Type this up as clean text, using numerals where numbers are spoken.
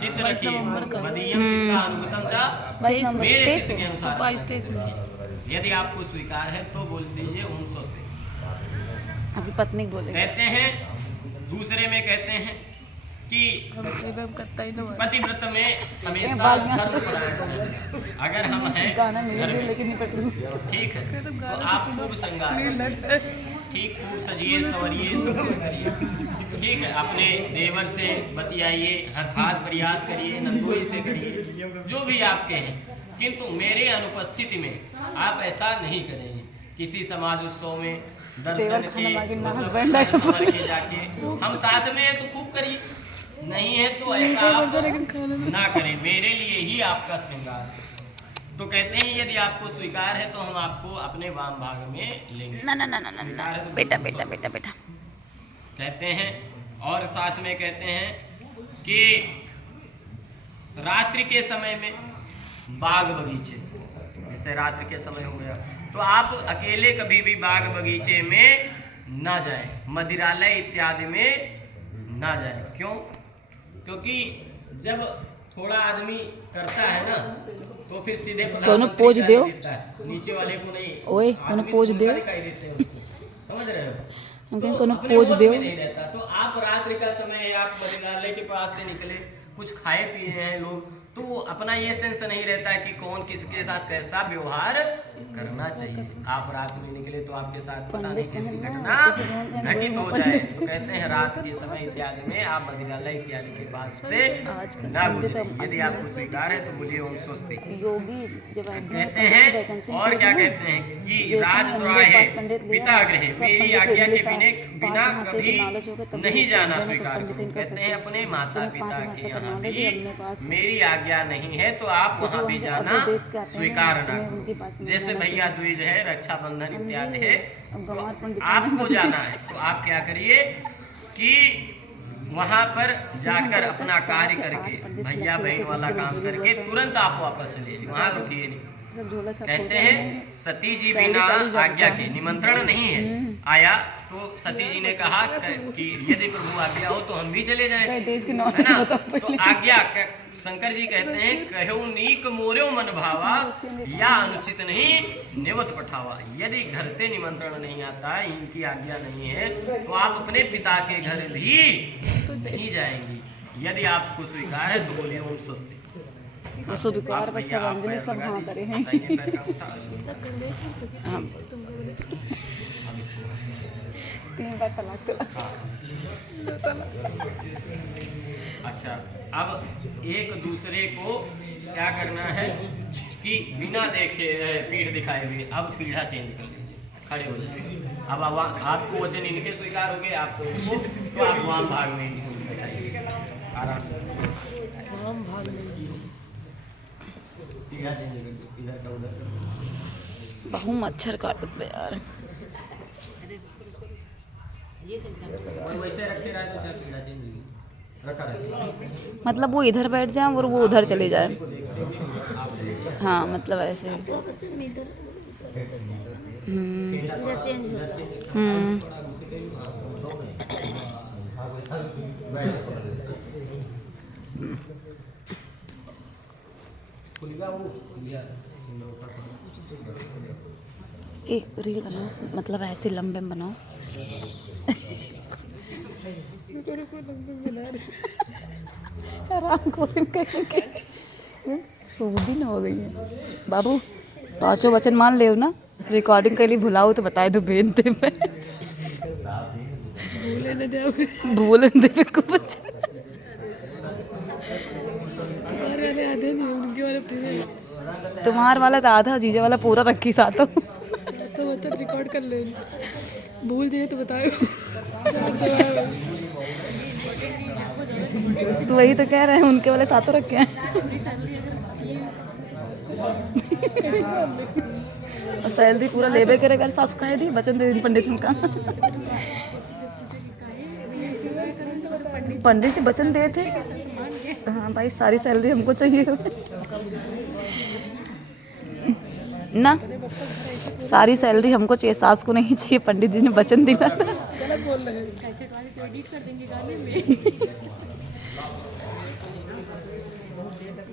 चित्त रखिए मदीयम चित्तानुगतम च मेरे चित्त के अनुसार। यदि आपको स्वीकार है तो बोल दीजिए ओम स्वस्ति। अभी पत्नी बोले कहते हैं दूसरे में कहते हैं कि पतिव्रत में हमेशा धर्मपरायण। अगर हम हैं घर में ठीक है तो आप खूब श्रृंगार ठीक खूब सजिए सवरिए सब कुछ करिए ठीक है। अपने देवर से बतियाइए, हंसात प्रयास करिए, नंदोई से करिए, जो भी आपके हैं, किंतु मेरे अनुपस्थिति में आप ऐसा नहीं करेंगे। किसी समाज उत्सव में दर्शन के जाके हम साथ में हैं तो खूब करिए, नहीं है तो ऐसा आप ना करें। मेरे लिए ही आपका श्रृंगार। तो कहते हैं यदि आपको स्वीकार है तो हम आपको अपने वाम भाग में लेंगे। ना बेटा बेटा बेटा बेटा कहते हैं। और साथ में कहते हैं कि रात्रि के समय में बाग बगीचे, जैसे रात्रि के समय हो गया तो आप अकेले कभी भी बाग बगीचे में ना जाएं, मदिरालय इत्यादि में ना जाएं। क्यों? क्योंकि जब थोड़ा आदमी करता है ना तो फिर सीधे दोनों पोज दो, नीचे वाले को नहीं। ओए दोनों पोज दो, समझ रहे हो? दोनों पोज दो। नहीं रहता तो आप रात्रि का समय आप मदिरालय के पास से निकले, कुछ खाए पिए हैं लोग, तो अपना ये सेंस नहीं रहता है कि कौन किसके साथ कैसा व्यवहार करना चाहिए। आप रात में निकले तो आपके साथ पता नहीं कैसी घटना घटित हो जाए। तो कहते हैं रात के समय इत्यादि में आप मदिरालय इत्यादि के पास से ना गुजरे। यदि आपको स्वीकार है तो बोलिए ओम स्वस्ति। कहते हैं और क्या कहते हैं कि राजद्रोहे पिता गृह मेरी आज्ञा के बिना कभी नहीं जाना स्वीकार करो। कहते हैं अपने माता पिता के यहाँ भी मेरी आज्ञा नहीं है तो आप वहाँ भी जाना स्वीकार न करो। जैसे भैया दूज है, रक्षाबंधन इत्यादि है, तो आपको जाना है तो आप क्या करिए कि वहाँ पर जाकर अपना कार्य करके भैया बहन वाला काम करके तुरंत आप वापस चलिए, वहाँ रुकिए नहीं। कहते हैं सती जी बिना आज्ञा के निमंत्रण नहीं है आया तो सती जी ने कहा कि यदि प्रभु आज्ञा हो तो हम भी चले जाएं, है ना? तो आज्ञा शंकर जी कहते हैं कहो नीक मोर्यो मन भावा या अनुचित नहीं नेवत पठावा। यदि घर से निमंत्रण नहीं आता, इनकी आज्ञा नहीं है तो आप अपने पिता के घर भी नहीं जाएंगी। यदि आपको स्वीकार है तो बोलिए ओम स्वस्ति। स्वीकार बस सब अंजलि सब हाँ करे हैं। तीन बार तलाक। अच्छा, अब एक दूसरे को क्या करना है कि बिना देखे पीठ दिखाए हुए अब पीढ़ा चेंज कर लीजिए, खड़े हो जाइए। अब आपको वचन इनके स्वीकार हो गए, आपको तो आप वाम भाग में बैठाइए आराम से। वाम भाग में पीढ़ा चेंज कर दो, इधर का उधर। बहु मच्छर काटत बे यार। वैसे रखे रहा तो पीढ़ा चेंज रखा रहे, मतलब वो इधर बैठ जाए और वो उधर चले जाए। हाँ मतलब ऐसे। एक रील बनाओ, मतलब ऐसे लंबे में बनाओ। दिन हो गई है बाबू, पांचों वचन मान ले ना। रिकॉर्डिंग के लिए भुलाओ तो बताए दो बेनते में भूले दे को बच्चा तुम्हार वाला तो आधा, जीजा वाला पूरा रखी साथ तो रिकॉर्ड कर ले, भूल जाए तो बताओ। तो वही तो कह रहे हैं, उनके वाले साथों रखे हैं। और सैलरी पूरा लेबे करेगा, सासू कहे दी वचन दे पंडित उनका। पंडित जी वचन दे थे, हाँ भाई सारी सैलरी हमको चाहिए ना, सारी सैलरी हमको चाहिए, सास को नहीं चाहिए। पंडित जी ने वचन दिया।